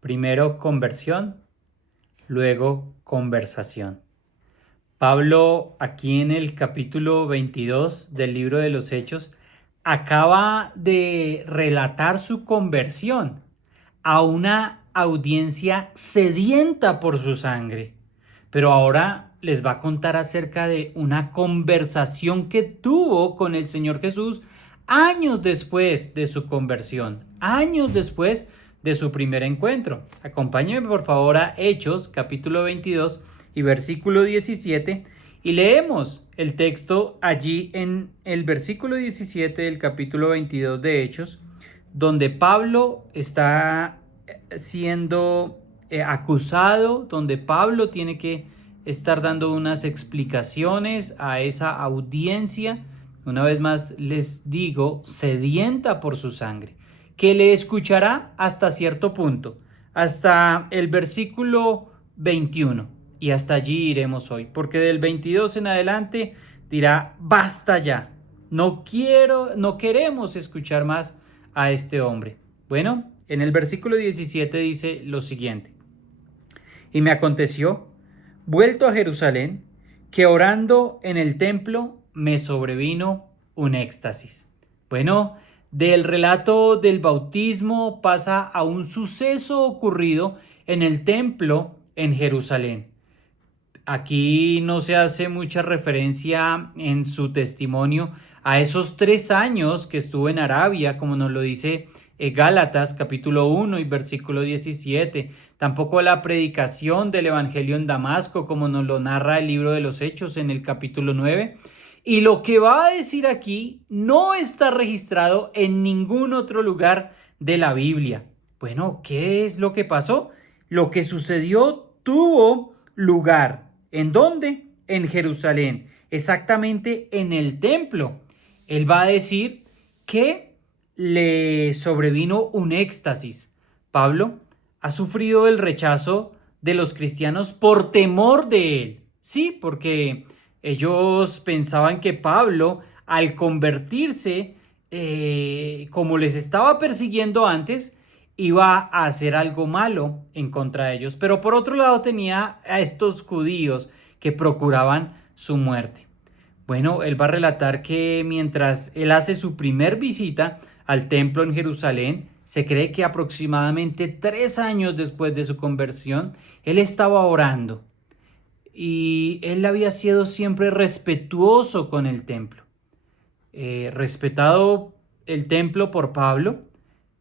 Primero conversión, luego conversación. Pablo, aquí en el capítulo 22 del libro de los Hechos, acaba de relatar su conversión a una audiencia sedienta por su sangre. Pero ahora les va a contar acerca de una conversación que tuvo con el Señor Jesús años después de su conversión, años después de su primer encuentro. Acompáñenme por favor a Hechos, capítulo 22 y versículo 17, y leemos el texto allí en el versículo 17 del capítulo 22 de Hechos, donde Pablo está siendo acusado, donde Pablo tiene que estar dando unas explicaciones a esa audiencia, una vez más les digo, sedienta por su sangre, que le escuchará hasta cierto punto, hasta el versículo 21, y hasta allí iremos hoy, porque del 22 en adelante dirá, basta ya, no queremos escuchar más a este hombre. Bueno, en el versículo 17 dice lo siguiente: y me aconteció, vuelto a Jerusalén, que orando en el templo me sobrevino un éxtasis. Bueno, del relato del bautismo pasa a un suceso ocurrido en el templo en Jerusalén. Aquí no se hace mucha referencia en su testimonio a esos 3 años que estuvo en Arabia, como nos lo dice Gálatas capítulo 1 y versículo 17. Tampoco a la predicación del Evangelio en Damasco, como nos lo narra el libro de los Hechos en el capítulo 9. Y lo que va a decir aquí no está registrado en ningún otro lugar de la Biblia. Bueno, ¿qué es lo que pasó? Lo que sucedió tuvo lugar. ¿En dónde? En Jerusalén, exactamente en el templo. Él va a decir que le sobrevino un éxtasis. Pablo ha sufrido el rechazo de los cristianos por temor de él. Sí, porque ellos pensaban que Pablo, al convertirse, como les estaba persiguiendo antes, iba a hacer algo malo en contra de ellos. Pero por otro lado tenía a estos judíos que procuraban su muerte. Bueno, él va a relatar que mientras él hace su primer visita al templo en Jerusalén, se cree que aproximadamente 3 años después de su conversión, él estaba orando y él había sido siempre respetuoso con el templo. Respetado el templo por Pablo,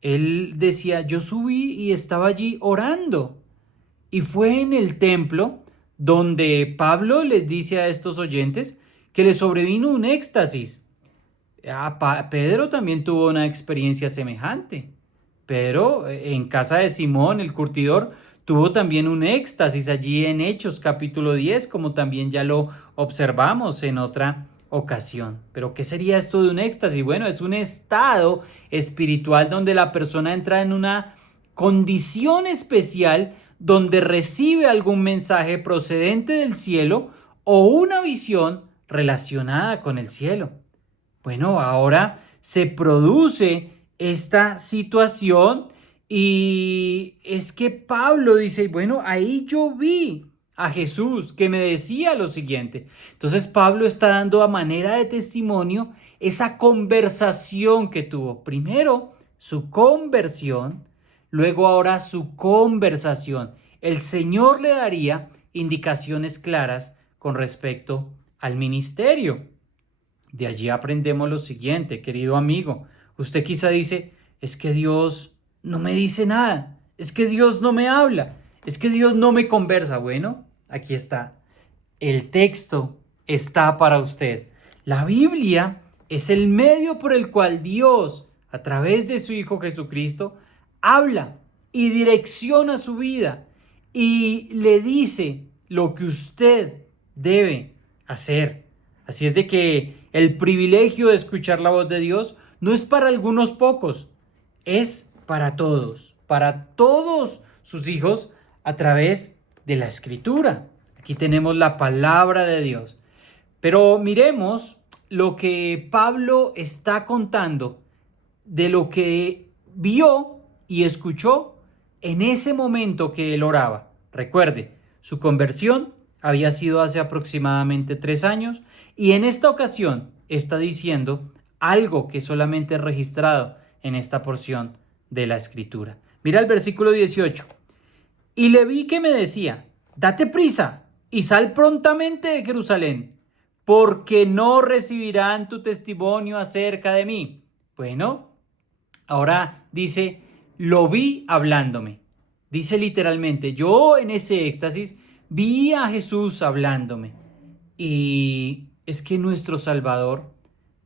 él decía, yo subí y estaba allí orando. Y fue en el templo donde Pablo les dice a estos oyentes que le sobrevino un éxtasis. Pedro también tuvo una experiencia semejante. Pedro, en casa de Simón, el curtidor, tuvo también un éxtasis allí en Hechos capítulo 10, como también ya lo observamos en otra ocasión. Pero ¿qué sería esto de un éxtasis? Bueno, es un estado espiritual donde la persona entra en una condición especial donde recibe algún mensaje procedente del cielo o una visión relacionada con el cielo. Bueno, ahora se produce esta situación y es que Pablo dice, bueno, ahí yo vi a Jesús que me decía lo siguiente. Entonces Pablo está dando a manera de testimonio esa conversación que tuvo. Primero su conversión, luego ahora su conversación. El Señor le daría indicaciones claras con respecto al ministerio. De allí aprendemos lo siguiente, querido amigo. Usted quizá dice, es que Dios no me dice nada, es que Dios no me habla, es que Dios no me conversa. Bueno, aquí está. El texto está para usted. La Biblia es el medio por el cual Dios, a través de su Hijo Jesucristo, habla y direcciona su vida y le dice lo que usted debe hacer. Así es de que el privilegio de escuchar la voz de Dios no es para algunos pocos, es para todos sus hijos a través de la Escritura. Aquí tenemos la palabra de Dios. Pero miremos lo que Pablo está contando de lo que vio y escuchó en ese momento que él oraba. Recuerde, su conversión había sido hace aproximadamente 3 años y en esta ocasión está diciendo algo que solamente es registrado en esta porción de la Escritura. Mira el versículo 18. Y le vi que me decía, date prisa y sal prontamente de Jerusalén, porque no recibirán tu testimonio acerca de mí. Bueno, ahora dice, lo vi hablándome. Dice literalmente, yo en ese éxtasis vi a Jesús hablándome. Y es que nuestro Salvador,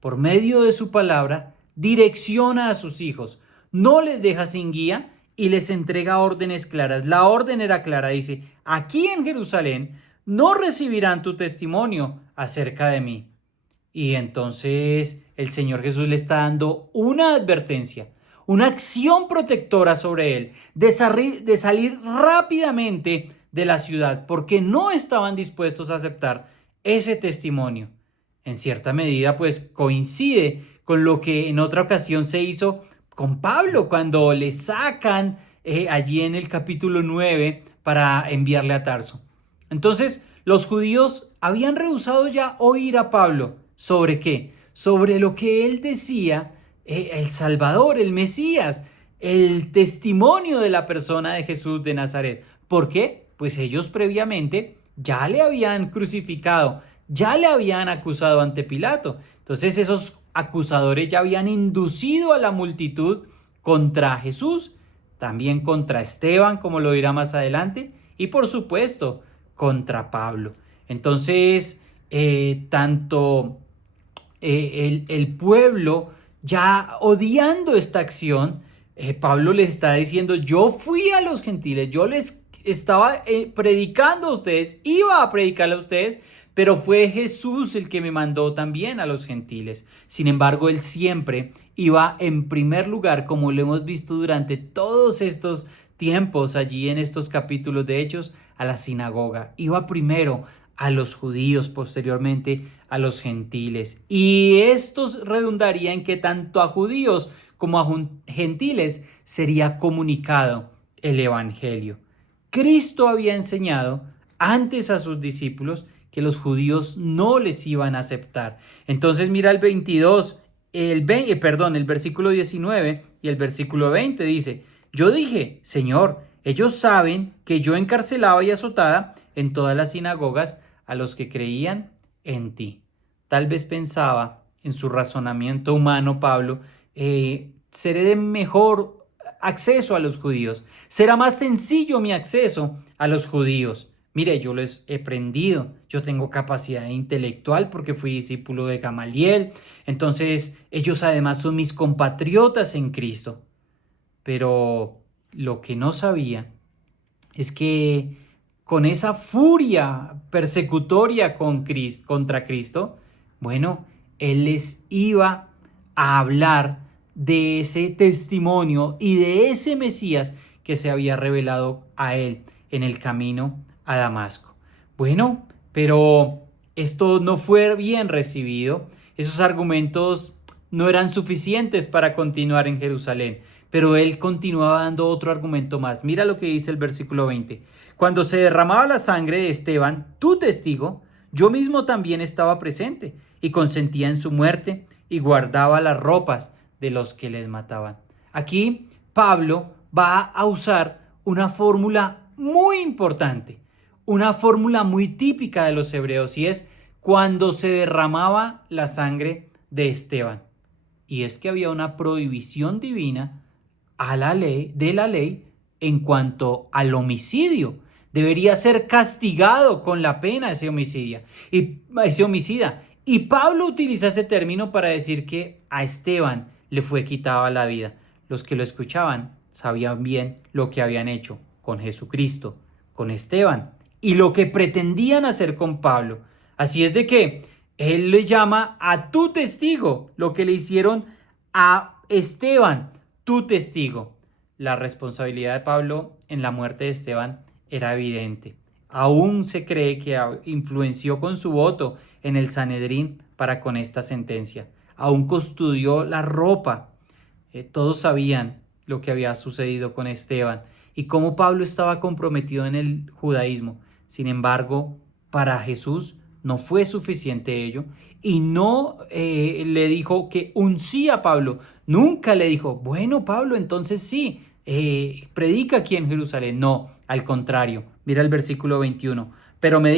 por medio de su palabra, direcciona a sus hijos, no les deja sin guía y les entrega órdenes claras. La orden era clara, dice, aquí en Jerusalén no recibirán tu testimonio acerca de mí. Y entonces el Señor Jesús le está dando una advertencia, una acción protectora sobre él, de salir rápidamente de la ciudad, porque no estaban dispuestos a aceptar ese testimonio. En cierta medida, pues coincide con lo que en otra ocasión se hizo con Pablo, cuando le sacan allí en el capítulo 9 para enviarle a Tarso. Entonces, los judíos habían rehusado ya oír a Pablo. ¿Sobre qué? Sobre lo que él decía, el Salvador, el Mesías, el testimonio de la persona de Jesús de Nazaret. ¿Por qué? Pues ellos previamente ya le habían crucificado, ya le habían acusado ante Pilato. Entonces esos acusadores ya habían inducido a la multitud contra Jesús, también contra Esteban, como lo dirá más adelante, y por supuesto contra Pablo. Entonces, tanto el pueblo ya odiando esta acción, Pablo les está diciendo, yo fui a los gentiles, yo les estaba predicando a ustedes, iba a predicarle a ustedes, pero fue Jesús el que me mandó también a los gentiles. Sin embargo, él siempre iba en primer lugar, como lo hemos visto durante todos estos tiempos allí en estos capítulos de Hechos, a la sinagoga. Iba primero a los judíos, posteriormente a los gentiles. Y esto redundaría en que tanto a judíos como a gentiles sería comunicado el evangelio. Cristo había enseñado antes a sus discípulos que los judíos no les iban a aceptar. Entonces mira el 22, el versículo 19 y el versículo 20 dice, yo dije, Señor, ellos saben que yo encarcelaba y azotaba en todas las sinagogas a los que creían en ti. Tal vez pensaba en su razonamiento humano, Pablo, seré de mejor acceso a los judíos. Será más sencillo mi acceso a los judíos. Mire, yo les he aprendido, yo tengo capacidad intelectual porque fui discípulo de Gamaliel, entonces ellos además son mis compatriotas en Cristo. Pero lo que no sabía es que con esa furia persecutoria contra Cristo, bueno, Él les iba a hablar de ese testimonio y de ese Mesías que se había revelado a Él en el camino a Damasco. Bueno, pero esto no fue bien recibido. Esos argumentos no eran suficientes para continuar en Jerusalén. Pero él continuaba dando otro argumento más. Mira lo que dice el versículo 20. Cuando se derramaba la sangre de Esteban, tu testigo, yo mismo también estaba presente y consentía en su muerte y guardaba las ropas de los que les mataban. Aquí Pablo va a usar una fórmula muy importante, una fórmula muy típica de los hebreos, y es cuando se derramaba la sangre de Esteban. Y es que había una prohibición divina de la ley en cuanto al homicidio. Debería ser castigado con la pena ese homicida. Y Pablo utiliza ese término para decir que a Esteban le fue quitada la vida. Los que lo escuchaban sabían bien lo que habían hecho con Jesucristo, con Esteban, y lo que pretendían hacer con Pablo. Así es de que él le llama a tu testigo lo que le hicieron a Esteban, tu testigo. La responsabilidad de Pablo en la muerte de Esteban era evidente. Aún se cree que influenció con su voto en el Sanedrín para con esta sentencia. Aún custodió la ropa. Todos sabían lo que había sucedido con Esteban y cómo Pablo estaba comprometido en el judaísmo. Sin embargo, para Jesús no fue suficiente ello y no le dijo que un sí a Pablo. Nunca le dijo, bueno, Pablo, entonces sí, predica aquí en Jerusalén. No, al contrario, mira el versículo 21. Pero me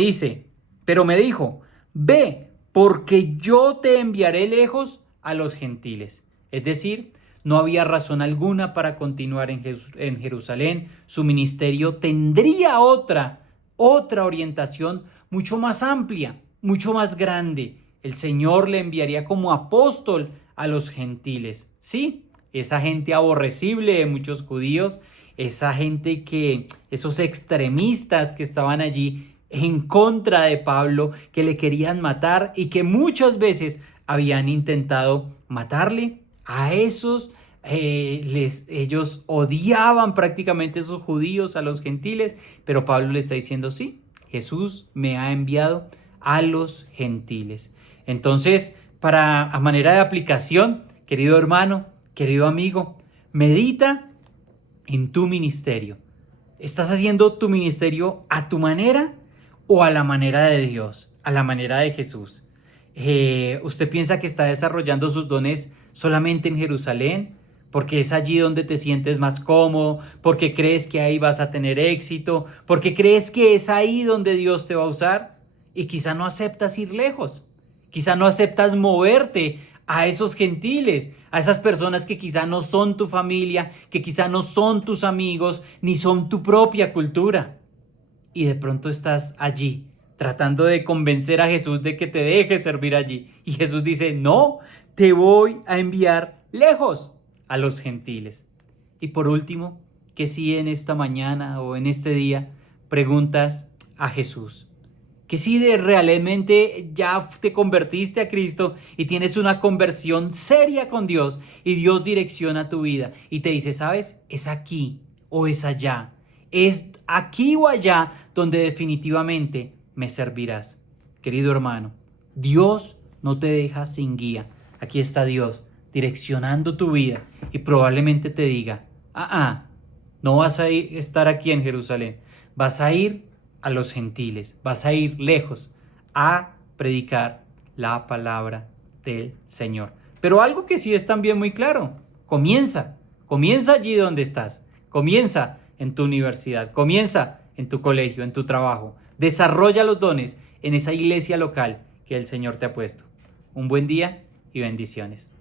dijo, ve, porque yo te enviaré lejos a los gentiles. Es decir, no había razón alguna para continuar en Jerusalén. Su ministerio tendría otra orientación mucho más amplia, mucho más grande. El Señor le enviaría como apóstol a los gentiles. Sí, esa gente aborrecible de muchos judíos, esos extremistas que estaban allí en contra de Pablo, que le querían matar y que muchas veces habían intentado matarle. A esos ellos odiaban prácticamente a esos judíos, a los gentiles, pero Pablo le está diciendo, sí, Jesús me ha enviado a los gentiles. Entonces, a manera de aplicación, querido hermano, querido amigo, medita en tu ministerio. ¿Estás haciendo tu ministerio a tu manera o a la manera de Dios, a la manera de Jesús? ¿Usted piensa que está desarrollando sus dones solamente en Jerusalén? Porque es allí donde te sientes más cómodo, porque crees que ahí vas a tener éxito, porque crees que es ahí donde Dios te va a usar y quizá no aceptas ir lejos, quizá no aceptas moverte a esos gentiles, a esas personas que quizá no son tu familia, que quizá no son tus amigos, ni son tu propia cultura. Y de pronto estás allí tratando de convencer a Jesús de que te deje servir allí. Y Jesús dice, no, te voy a enviar lejos a los gentiles. Y por último, que si en esta mañana o en este día preguntas a Jesús, que si realmente ya te convertiste a Cristo y tienes una conversión seria con Dios y Dios direcciona tu vida y te dice, ¿sabes? Es aquí o es allá. Es aquí o allá donde definitivamente me servirás. Querido hermano, Dios no te deja sin guía. Aquí está Dios direccionando tu vida y probablemente te diga, no vas a estar aquí en Jerusalén, vas a ir a los gentiles, vas a ir lejos a predicar la palabra del Señor. Pero algo que sí es también muy claro, comienza allí donde estás, comienza en tu universidad, comienza en tu colegio, en tu trabajo, desarrolla los dones en esa iglesia local que el Señor te ha puesto. Un buen día y bendiciones.